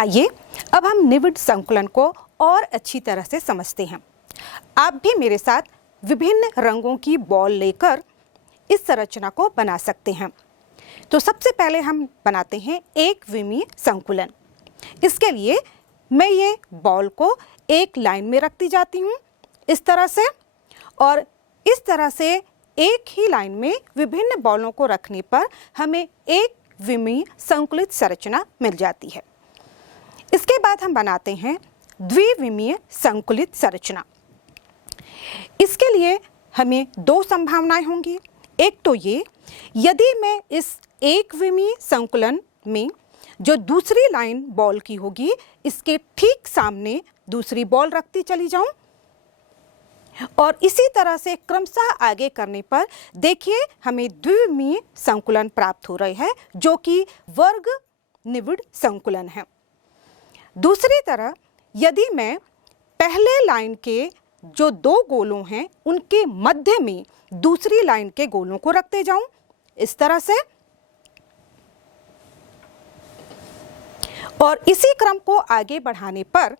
आइए अब हम निविड संकुलन को और अच्छी तरह से समझते हैं। आप भी मेरे साथ विभिन्न रंगों की बॉल लेकर इस संरचना को बना सकते हैं। तो सबसे पहले हम बनाते हैं एक विमीय संकुलन। इसके लिए मैं ये बॉल को एक लाइन में रखती जाती हूँ इस तरह से, और इस तरह से एक ही लाइन में विभिन्न बॉलों को रखने पर हमें एक विमीय संकुलित संरचना मिल जाती है। इसके बाद हम बनाते हैं द्विविमीय संकुलित संरचना। इसके लिए हमें दो संभावनाएं होंगी। एक तो ये, यदि मैं इस एक विमीय संकुलन में जो दूसरी लाइन बॉल की होगी इसके ठीक सामने दूसरी बॉल रखती चली जाऊं, और इसी तरह से क्रमशः आगे करने पर देखिए हमें द्विविमीय संकुलन प्राप्त हो रहे हैं जो कि वर्ग निविड संकुलन है। दूसरी तरह यदि मैं पहले लाइन के जो दो गोलों हैं उनके मध्य में दूसरी लाइन के गोलों को रखते जाऊं इस तरह से, और इसी क्रम को आगे बढ़ाने पर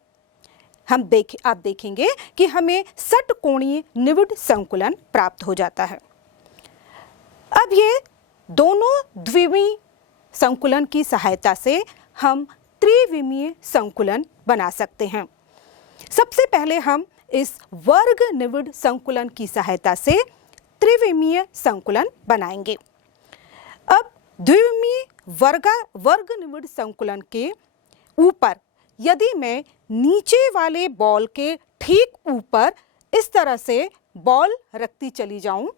आप देखेंगे कि हमें षटकोणीय निविड संकुलन प्राप्त हो जाता है। अब ये दोनों द्विविमीय संकुलन की सहायता से हम त्रिविमीय संकुलन बना सकते हैं। सबसे पहले हम इस वर्ग निविड संकुलन की सहायता से त्रिविमीय संकुलन बनाएंगे। अब द्विविमीय वर्ग निविड संकुलन के ऊपर यदि मैं नीचे वाले बॉल के ठीक ऊपर इस तरह से बॉल रखती चली जाऊं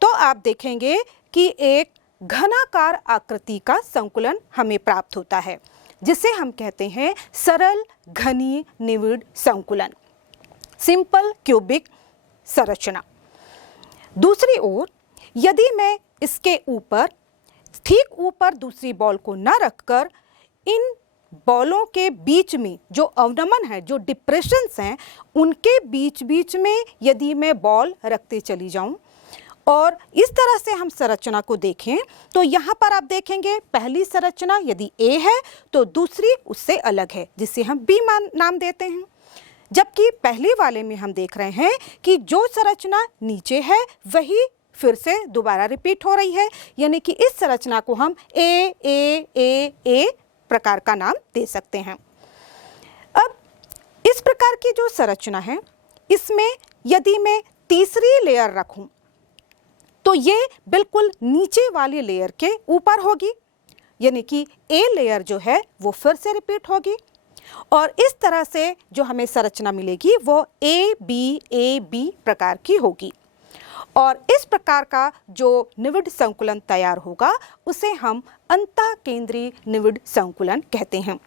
तो आप देखेंगे कि एक घनाकार आकृति का संकुलन हमें प्राप्त होता है, जिसे हम कहते हैं सरल घनीय निविड संकुलन, सिंपल क्यूबिक संरचना। दूसरी ओर यदि मैं इसके ऊपर ठीक ऊपर दूसरी बॉल को न रखकर इन बॉलों के बीच में जो अवनमन है, जो डिप्रेशंस हैं, उनके बीच बीच में यदि मैं बॉल रखते चली जाऊं और इस तरह से हम संरचना को देखें तो यहाँ पर आप देखेंगे पहली संरचना यदि ए है तो दूसरी उससे अलग है जिसे हम बी नाम देते हैं, जबकि पहले वाले में हम देख रहे हैं कि जो संरचना नीचे है वही फिर से दोबारा रिपीट हो रही है, यानी कि इस संरचना को हम ए प्रकार का नाम दे सकते हैं। अब इस प्रकार की जो संरचना है इसमें यदि मैं तीसरी लेयर रखूं तो ये बिल्कुल नीचे वाली लेयर के ऊपर होगी, यानी कि ए लेयर जो है वो फिर से रिपीट होगी, और इस तरह से जो हमें संरचना मिलेगी वो ए बी प्रकार की होगी। और इस प्रकार का जो निविड संकुलन तैयार होगा उसे हम अंतःकेंद्रीय निविड संकुलन कहते हैं।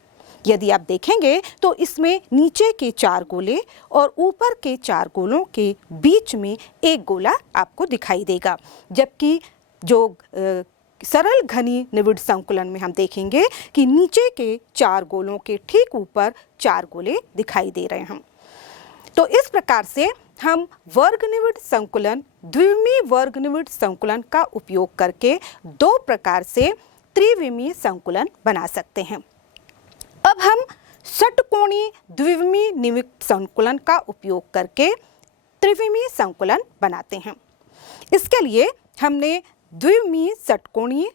यदि आप देखेंगे तो इसमें नीचे के 4 गोले और ऊपर के 4 गोलों के बीच में एक गोला आपको दिखाई देगा, जबकि जो सरल घनीय निविड संकुलन में हम देखेंगे कि नीचे के 4 गोलों के ठीक ऊपर 4 गोले दिखाई दे रहे हैं। तो इस प्रकार से हम वर्ग निविड संकुलन, द्विविमीय वर्ग निविड संकुलन का उपयोग करके दो प्रकार से त्रिविमीय संकुलन बना सकते हैं। अब हम षटकोणीय द्विविमीय निविड संकुलन का उपयोग करके त्रिविमीय संकुलन बनाते हैं। इसके लिए हमने द्विविमीय षटकोणीय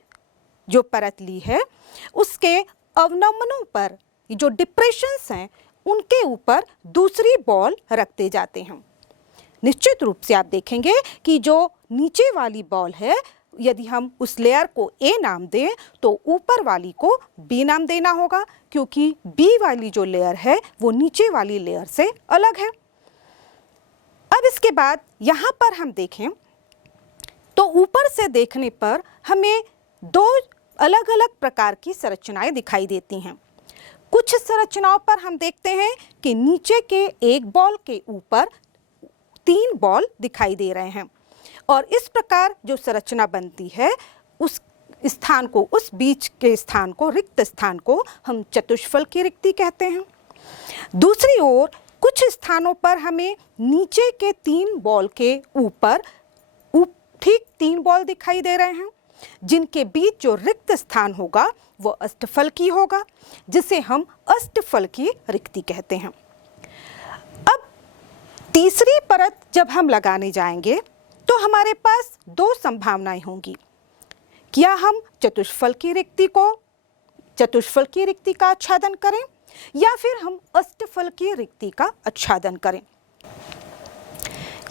जो परत ली है उसके अवनमनों पर जो डिप्रेशंस हैं उनके ऊपर दूसरी बॉल रखते जाते हैं। निश्चित रूप से आप देखेंगे कि जो नीचे वाली बॉल है यदि हम उस लेयर को ए नाम दें तो ऊपर वाली को बी नाम देना होगा, क्योंकि बी वाली जो लेयर है वो नीचे वाली लेयर से अलग है। अब इसके बाद यहाँ पर हम देखें तो ऊपर से देखने पर हमें दो अलग अलग प्रकार की संरचनाएं दिखाई देती हैं। कुछ संरचनाओं पर हम देखते हैं कि नीचे के एक बॉल के ऊपर 3 बॉल दिखाई दे रहे हैं, और इस प्रकार जो संरचना बनती है उस स्थान को, उस बीच के स्थान को, रिक्त स्थान को हम चतुष्फल की रिक्ति कहते हैं। दूसरी ओर कुछ स्थानों पर हमें नीचे के 3 बॉल के ऊपर ठीक 3 बॉल दिखाई दे रहे हैं, जिनके बीच जो रिक्त स्थान होगा वो अष्टफलकीय होगा, जिसे हम अष्टफलकीय रिक्ति कहते हैं। अब तीसरी परत जब हम लगाने जाएंगे तो हमारे पास दो संभावनाएं होंगी। क्या हम चतुष्फलकीय रिक्ति का आच्छादन करें या फिर हम अष्टफलकीय रिक्ति का आच्छादन करें।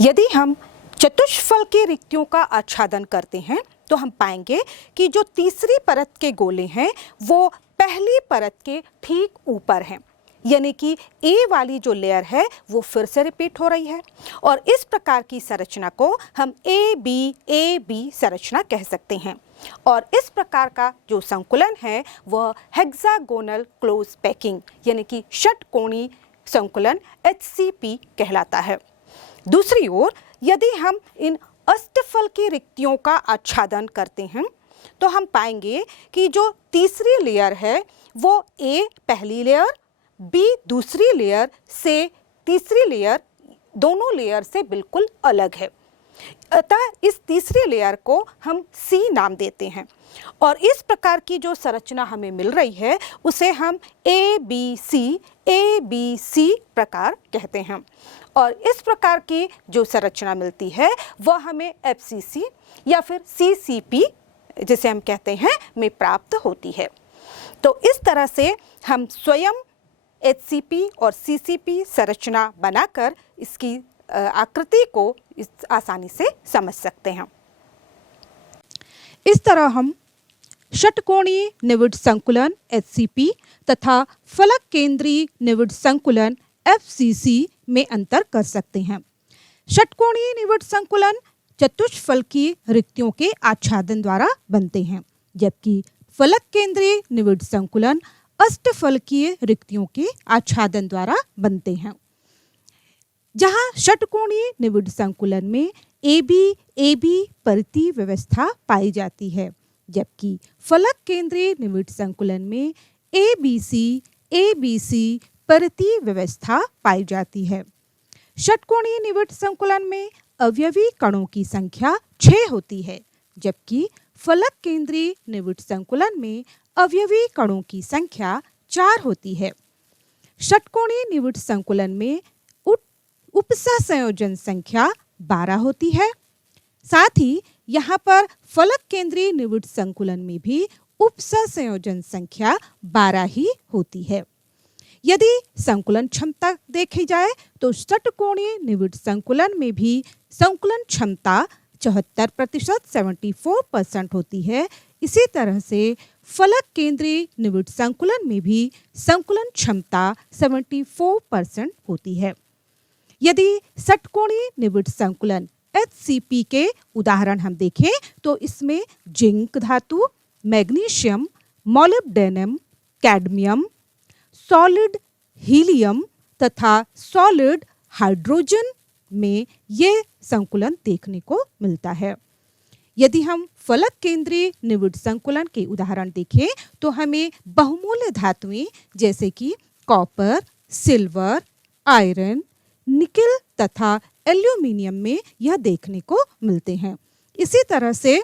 यदि हम चतुष्फलकीय रिक्तियों का आच्छादन करते हैं तो हम पाएंगे कि जो तीसरी परत के गोले हैं वो पहली परत के ठीक ऊपर हैं, यानी कि ए वाली जो लेयर है वो फिर से रिपीट हो रही है, और इस प्रकार की संरचना को हम ए बी संरचना कह सकते हैं। और इस प्रकार का जो संकुलन है वह हेक्सागोनल क्लोज पैकिंग यानी कि षटकोणीय संकुलन HCP कहलाता है। दूसरी ओर यदि हम इन अष्टफलकीय रिक्तियों का आच्छादन करते हैं तो हम पाएंगे कि जो तीसरी लेयर है वो ए पहली लेयर, बी दूसरी लेयर से तीसरी लेयर, दोनों लेयर से बिल्कुल अलग है। अतः इस तीसरी लेयर को हम सी नाम देते हैं, और इस प्रकार की जो संरचना हमें मिल रही है उसे हम ए बी सी प्रकार कहते हैं। और इस प्रकार की जो संरचना मिलती है वह हमें FCC या फिर CCP जिसे हम कहते हैं में प्राप्त होती है। तो इस तरह से हम स्वयं HCP और CCP संरचना बनाकर इसकी आकृति को आसानी से समझ सकते हैं। इस तरह हम षटकोणीय निविड संकुलन HCP तथा फलक केंद्रीय निविड संकुलन FCC में अंतर कर सकते हैं। षटकोणीय निविड संकुलन चतुष्फलकीय रिक्तियों के आच्छादन द्वारा बनते हैं, जबकि फलक केंद्रीय निविड संकुलन अष्टफलकीय रिक्तियों के आच्छादन द्वारा बनते हैं। जहां षटकोणीय निविड संकुलन में AB परिधि व्यवस्था पाई जाती है, जबकि फलक केंद्रीय निविड संकुलन में ABC परिधि व्यवस्था पाई जाती है। षटकोणीय निविड संकुलन में अवयवी कणों की संख्या 6 होती है, जबकि फलक केंद्रीय निविड संकुलन में अवयवी कणों की संख्या 4 होती है। षटकोणीय निविड संकुलन में उपसंयोजन संख्या 12 होती है। साथ ही यहाँ पर फलक केंद्रीय निविड संकुलन में भी उपसंयोजन संख्या 12 ही होती है। यदि संकुलन क्षमता देखी जाए तो षटकोणीय निविड संकुलन में भी संकुलन क्षमता 74% 74% होती है। इसी तरह से फलक केंद्रीय निविड संकुलन में भी संकुलन क्षमता 74% होती है। यदि षटकोणीय निविड संकुलन HCP के उदाहरण हम देखें तो इसमें जिंक धातु, magnesium, molybdenum, cadmium, solid helium तथा सॉलिड हाइड्रोजन में ये संकुलन देखने को मिलता है। यदि हम फलक केंद्रीय निविड संकुलन के उदाहरण देखें तो हमें बहुमूल्य धातुएं जैसे कि कॉपर, सिल्वर, आयरन, निकेल तथा एल्यूमिनियम में यह देखने को मिलते हैं। इसी तरह से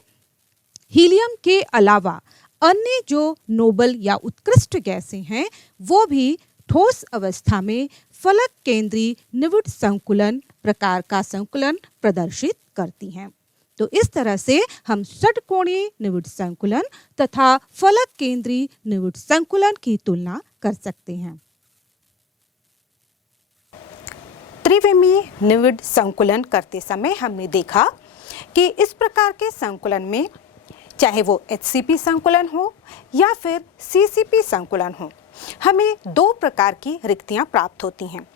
हीलियम के अलावा अन्य जो नोबल या उत्कृष्ट गैसें हैं वो भी ठोस अवस्था में फलक केंद्रीय निविड संकुलन प्रकार का संकुलन प्रदर्शित करती हैं। तो इस तरह से हम षटकोणीय निविड संकुलन तथा फलक केंद्रीय निविड संकुलन की तुलना कर सकते हैं। त्रिविमीय निविड संकुलन करते समय हमने देखा कि इस प्रकार के संकुलन में चाहे वो HCP संकुलन हो या फिर CCP संकुलन हो, हमें 2 प्रकार की रिक्तियां प्राप्त होती हैं,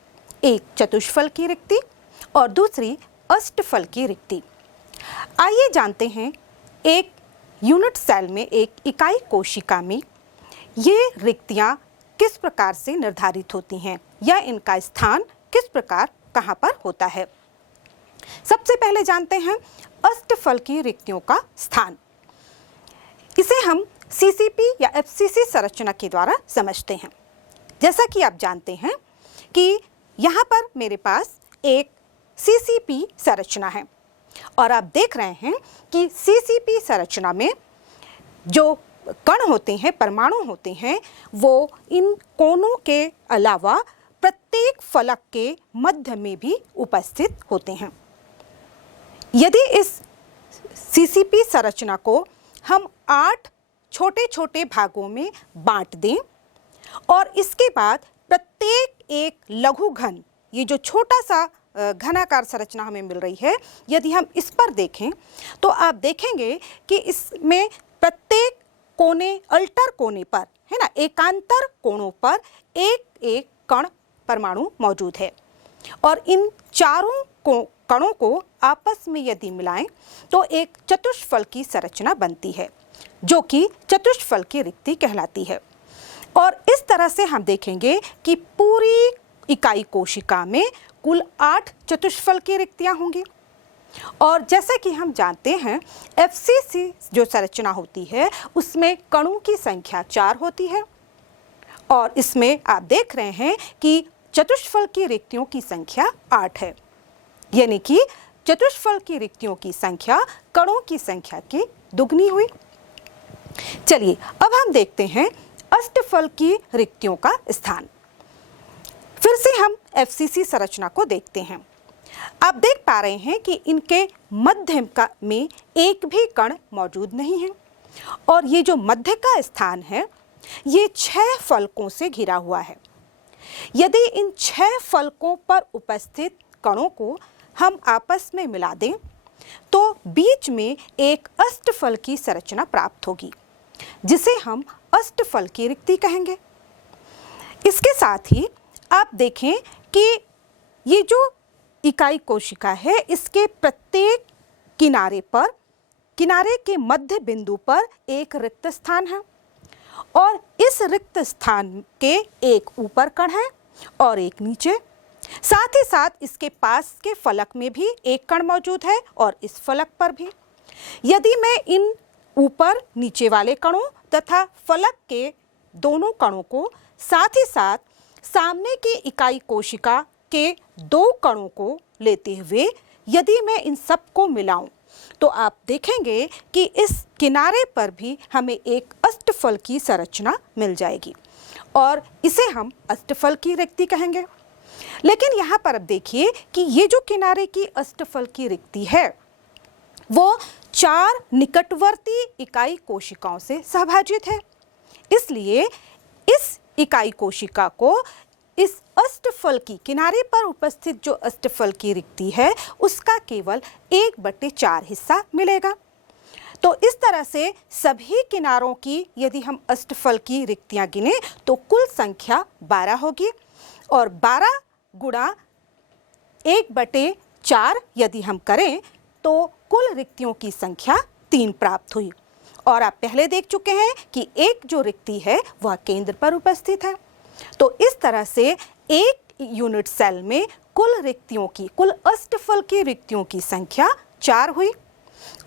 एक चतुष्फलकीय रिक्ति और दूसरी अष्टफलकीय रिक्ति। आइए जानते हैं एक यूनिट सेल में, एक इकाई कोशिका में ये रिक्तियां किस प्रकार से निर्धारित होती हैं या इनका स्थान किस प्रकार कहाँ पर होता है। सबसे पहले जानते हैं अष्टफलकीय रिक्तियों का स्थान। इसे हम CCP या FCC संरचना के द्वारा समझते हैं। जैसा कि आप जानते हैं कि यहाँ पर मेरे पास एक CCP संरचना है और आप देख रहे हैं कि CCP संरचना में जो कण होते हैं, परमाणु होते हैं, वो इन कोनों के अलावा प्रत्येक फलक के मध्य में भी उपस्थित होते हैं। यदि इस सीसीपी संरचना को हम 8 छोटे छोटे भागों में बांट दें और इसके बाद प्रत्येक एक लघु घन, ये जो छोटा सा घनाकार संरचना हमें मिल रही है, यदि हम इस पर देखें तो आप देखेंगे कि इसमें प्रत्येक कोने, अल्टर कोने पर, है ना, एकांतर कोणों पर एक एक कण परमाणु मौजूद है और इन चारों कणों को आपस में यदि मिलाएं तो एक चतुष्फल की संरचना बनती है, जो कि चतुष्फल की रिक्ति कहलाती है। और इस तरह से हम देखेंगे कि पूरी इकाई कोशिका में कुल 8 चतुष्फल की रिक्तियां होंगी। और जैसे कि हम जानते हैं, एफसीसी जो संरचना होती है उसमें कणों की संख्या 4 होती है और इसमें आप देख रहे हैं कि चतुष्फल की रिक्तियों की संख्या 8 है, यानी कि चतुष्फल की रिक्तियों की संख्या कणों की संख्या की दुगनी हुई। चलिए अब हम देखते हैं अष्टफल की रिक्तियों का स्थान। फिर से हम एफसीसी संरचना को देखते हैं। आप देख पा रहे हैं कि इनके मध्य में एक भी कण मौजूद नहीं है और ये जो मध्य का स्थान है ये 6 फलकों से घिरा हुआ है। यदि इन 6 फलकों पर उपस्थित कणों को हम आपस में मिला दें तो बीच में एक अष्टफल की संरचना प्राप्त होगी, जिसे हम अष्टफल की रिक्ति कहेंगे। इसके साथ ही आप देखें कि ये जो इकाई कोशिका है, इसके प्रत्येक किनारे पर, किनारे के मध्य बिंदु पर एक रिक्त स्थान है और इस रिक्त स्थान के एक ऊपर कण है और एक नीचे। साथ ही साथ इसके पास के फलक में भी एक कण मौजूद है और इस फलक पर भी। यदि मैं इन ऊपर नीचे वाले कणों तथा फलक के दोनों कणों को, साथ ही साथ सामने की इकाई कोशिका के 2 कणों को लेते हुए यदि मैं इन सब को मिलाऊं तो आप देखेंगे कि इस किनारे पर भी हमें एक अष्टफल की संरचना मिल जाएगी और इसे हम अष्टफल की रिक्ति कहेंगे। लेकिन यहाँ पर अब देखिए कि ये जो किनारे की अष्टफल की रिक्ति है वो 4 निकटवर्ती इकाई कोशिकाओं से सहभाजित है। इसलिए इस इकाई कोशिका को इस अष्टफल की किनारे पर उपस्थित जो अष्टफल की रिक्ति है उसका केवल 1/4 हिस्सा मिलेगा। तो इस तरह से सभी किनारों की यदि हम अष्टफल की रिक्तियां गिने तो कुल संख्या 12 होगी और 12 गुणा 1/4 यदि हम करें तो कुल रिक्तियों की संख्या 3 प्राप्त हुई। और आप पहले देख चुके हैं कि एक जो रिक्ति है वह केंद्र पर उपस्थित है। तो इस तरह से एक यूनिट सेल में कुल रिक्तियों की, कुल अष्टफल की रिक्तियों की संख्या 4 हुई।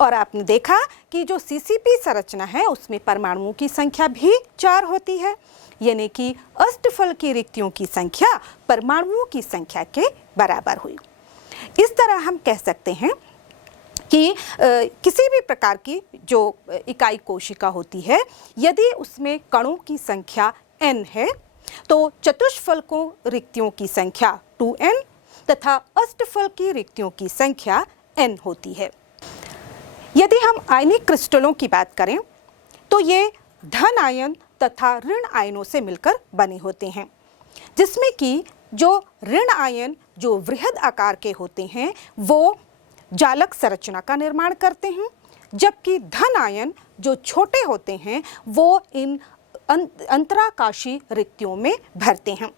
और आपने देखा कि जो सीसीपी संरचना है उसमें परमाणुओं की संख्या भी 4 होती है, यानी कि अष्टफल की रिक्तियों की संख्या परमाणुओं की संख्या के बराबर हुई। इस तरह हम कह सकते हैं कि किसी भी प्रकार की जो इकाई कोशिका होती है, यदि उसमें कणों की संख्या n है तो चतुष्फलकों रिक्तियों की संख्या 2n तथा अष्टफल की रिक्तियों की संख्या n होती है। यदि हम आयनिक क्रिस्टलों की बात करें तो ये धन आयन तथा ऋण आयनों से मिलकर बने होते हैं, जिसमें कि जो ऋण आयन जो वृहद आकार के होते हैं वो जालक संरचना का निर्माण करते हैं, जबकि धन आयन जो छोटे होते हैं वो इन अंतराकाशी रिक्तियों में भरते हैं।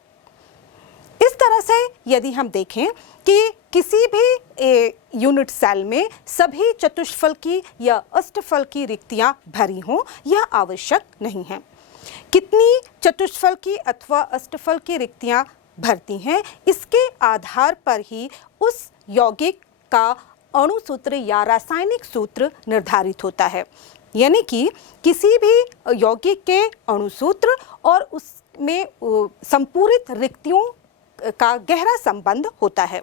इस तरह से यदि हम देखें कि किसी भी यूनिट सेल में सभी चतुष्फल की या अष्टफल की रिक्तियां भरी हों यह आवश्यक नहीं है। कितनी चतुष्फल की अथवा अष्टफल की रिक्तियां भरती हैं इसके आधार पर ही उस यौगिक का अणु सूत्र या रासायनिक सूत्र निर्धारित होता है, यानी कि किसी भी यौगिक के अणु सूत्र और उसमें संपूरित रिक्तियों का गहरा संबंध होता है।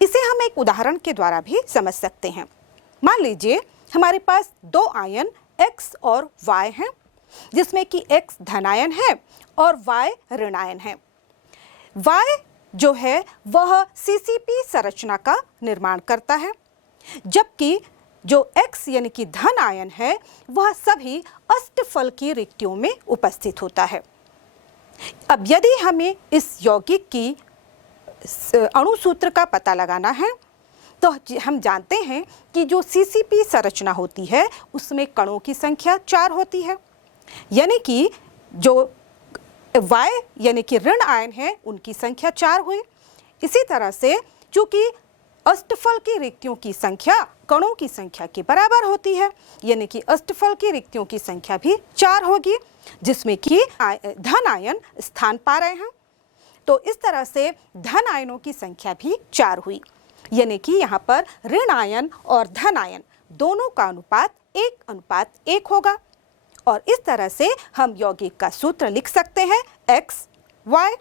इसे हम एक उदाहरण के द्वारा भी समझ सकते हैं। मान लीजिए हमारे पास 2 आयन X और Y हैं, जिसमें कि X धनायन है और Y ऋणायन है। Y जो है वह CCP संरचना का निर्माण करता है, जबकि जो X यानी कि धन आयन है वह सभी अष्टफल की रिक्तियों में उपस्थित होता है। अब यदि हमें इस यौगिक की अणु सूत्र का पता लगाना है तो हम जानते हैं कि जो CCP संरचना होती है उसमें कणों की संख्या 4 होती है, यानी कि जो Y यानी कि ऋण आयन है उनकी संख्या 4 हुई। इसी तरह से चूंकि अष्टफल की रिक्तियों की संख्या कणों की संख्या के बराबर होती है, यानी कि अष्टफल की रिक्तियों की संख्या भी 4 होगी, जिसमें कि धन आयन स्थान पा रहे हैं। तो इस तरह से धन आयनों की संख्या भी 4 हुई, यानी कि यहाँ पर ऋण आयन और धन आयन दोनों का अनुपात 1:1 होगा। और इस तरह से हम यौगिक का सूत्र लिख सकते हैं XY।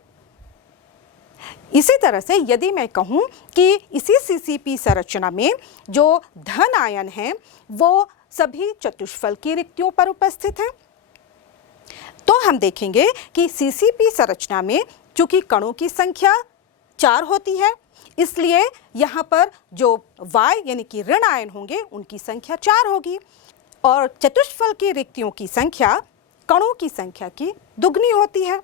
इसी तरह से यदि मैं कहूँ कि इसी CCP संरचना में जो धन आयन है वो सभी चतुष्फल की रिक्तियों पर उपस्थित हैं, तो हम देखेंगे कि CCP संरचना में चूंकि कणों की संख्या 4 होती है, इसलिए यहाँ पर जो Y यानी कि ऋण आयन होंगे उनकी संख्या 4 होगी और चतुष्फल की रिक्तियों की संख्या कणों की संख्या की दुगनी होती है।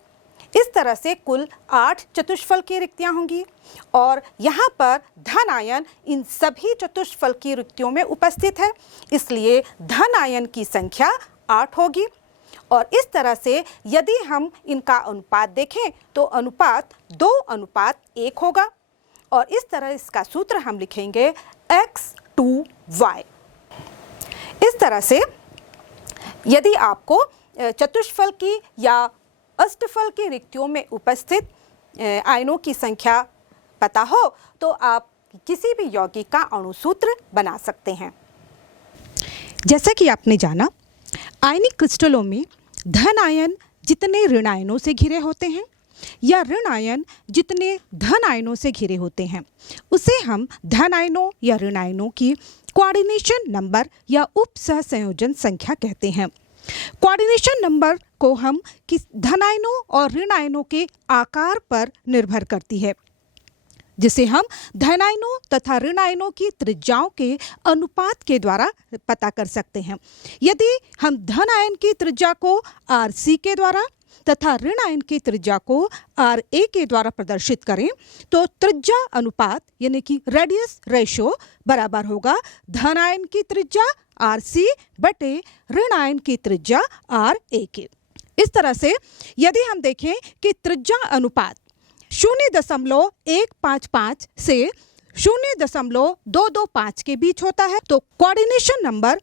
इस तरह से कुल 8 चतुष्फल की रिक्तियां होंगी और यहाँ पर धन आयन इन सभी चतुष्फल की रिक्तियों में उपस्थित है, इसलिए धन आयन की संख्या 8 होगी। और इस तरह से यदि हम इनका अनुपात देखें तो अनुपात 2:1 होगा और इस तरह इसका सूत्र हम लिखेंगे X2Y। इस तरह से यदि आपको चतुष्फल की या अष्टफल की रिक्तियों में उपस्थित आयनों की संख्या पता हो तो आप किसी भी यौगिक का अणु सूत्र बना सकते हैं। जैसा कि आपने जाना, आयनिक क्रिस्टलों में धन आयन जितने ऋण आयनों से घिरे होते हैं या ऋण आयन जितने धन आयनों से घिरे होते हैं, उसे हम धन आयनों या ऋण आयनों की कोऑर्डिनेशन नंबर या उप सहसंयोजन संख्या कहते हैं। कोऑर्डिनेशन नंबर को हम धन आयनों और ऋण आयनों के आकार पर निर्भर करती है, जिसे हम धन आयनों तथा ऋण आयनों की त्रिज्याओं के अनुपात के द्वारा पता कर सकते हैं। यदि हम धन आयन की त्रिज्या को RC के द्वारा तथा ऋण आयन की त्रिज्या को RA के द्वारा प्रदर्शित करें तो त्रिज्या अनुपात यानी कि रेडियस रेशो बराबर होगा धन आयन की त्रिज्या RC बटे ऋण आयन की त्रिज्या RA के। इस तरह से यदि हम देखें कि त्रिज्या अनुपात 0.155 से 0.225 के बीच होता है तो कोऑर्डिनेशन नंबर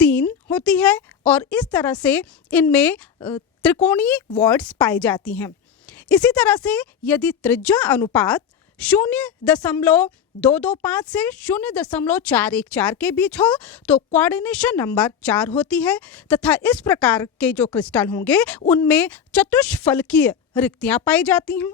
3 होती है और इस तरह से इनमें त्रिकोणीय वॉर्ड्स पाई जाती हैं। इसी तरह से यदि त्रिज्या अनुपात 0.225 से 0.414 के बीच हो तो कोऑर्डिनेशन नंबर 4 होती है तथा इस प्रकार के जो क्रिस्टल होंगे उनमें चतुष्फलकीय रिक्तियां पाई जाती हैं।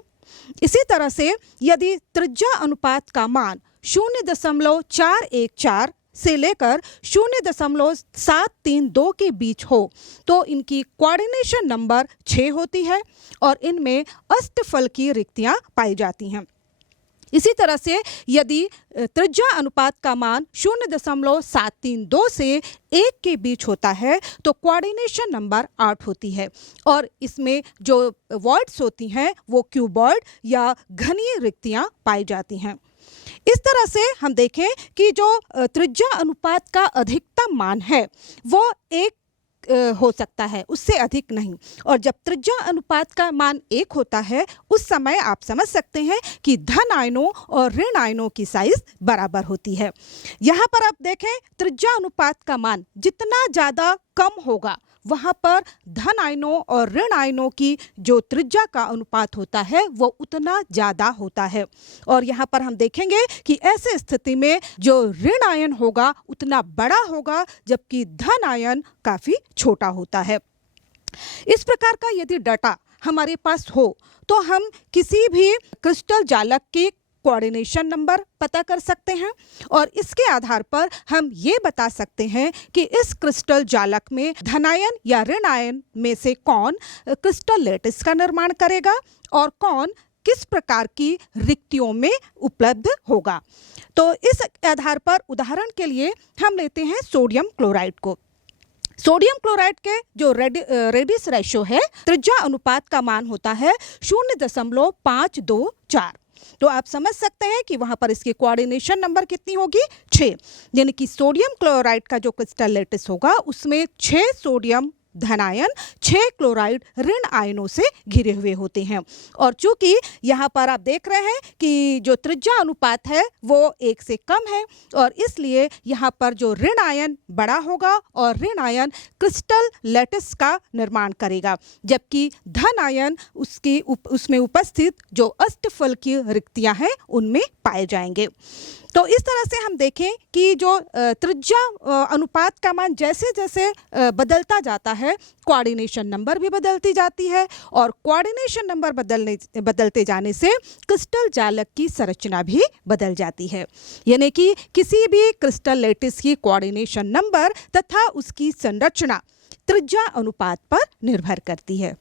इसी तरह से यदि त्रिज्या अनुपात का मान 0.414 से लेकर 0.732 के बीच हो तो इनकी कोऑर्डिनेशन नंबर 6 होती है और इनमें अष्टफल की रिक्तियां पाई जाती हैं। इसी तरह से यदि त्रिज्या अनुपात का मान 0.732 से 1 के बीच होता है तो कोऑर्डिनेशन नंबर 8 होती है और इसमें जो वॉर्ड्स होती हैं वो क्यूबॉइड या घनीय रिक्तियां पाई जाती हैं। इस तरह से हम देखें कि जो त्रिज्या अनुपात का अधिकतम मान है वो 1 हो सकता है, उससे अधिक नहीं, और जब त्रिज्या अनुपात का मान 1 होता है उस समय आप समझ सकते हैं कि धन आयनों और ऋण आयनों की साइज बराबर होती है। यहाँ पर आप देखें त्रिज्या अनुपात का मान जितना ज़्यादा कम होगा वहाँ पर धन आयनों और ऋण आयनों की जो त्रिज्या का अनुपात होता है वो उतना ज़्यादा होता है और यहाँ पर हम देखेंगे कि ऐसे स्थिति में जो ऋण आयन होगा उतना बड़ा होगा जबकि धन आयन काफ़ी छोटा होता है। इस प्रकार का यदि डाटा हमारे पास हो तो हम किसी भी क्रिस्टल जालक की कोऑर्डिनेशन नंबर पता कर सकते हैं और इसके आधार पर हम ये बता सकते हैं कि इस क्रिस्टल जालक में धनायन या ऋण आयन में से कौन क्रिस्टल लैटिस का निर्माण करेगा और कौन किस प्रकार की रिक्तियों में उपलब्ध होगा। तो इस आधार पर उदाहरण के लिए हम लेते हैं सोडियम क्लोराइड को। सोडियम क्लोराइड के जो रेडिस रेशो है, त्रिज्या अनुपात का मान होता है 0.524। तो आप समझ सकते हैं कि वहां पर इसकी कोऑर्डिनेशन नंबर कितनी होगी, 6। यानी कि सोडियम क्लोराइड का जो क्रिस्टल लैटिस होगा उसमें 6 सोडियम धनायन 6 क्लोराइड ऋण आयनों से घिरे हुए होते हैं। और चूंकि यहाँ पर आप देख रहे हैं कि जो त्रिज्या अनुपात है वो 1 से कम है और इसलिए यहाँ पर जो ऋण आयन बड़ा होगा और ऋण आयन क्रिस्टल लैटिस का निर्माण करेगा, जबकि धन आयन उसमें उपस्थित जो अष्टफल की रिक्तियां हैं उनमें पाए जाएंगे। तो इस तरह से हम देखें कि जो त्रिज्या अनुपात का मान जैसे जैसे बदलता जाता है, कोऑर्डिनेशन नंबर भी बदलती जाती है और कोऑर्डिनेशन नंबर बदलते जाने से क्रिस्टल जालक की संरचना भी बदल जाती है। यानी कि किसी भी क्रिस्टल लैटिस की कोऑर्डिनेशन नंबर तथा उसकी संरचना त्रिज्या अनुपात पर निर्भर करती है।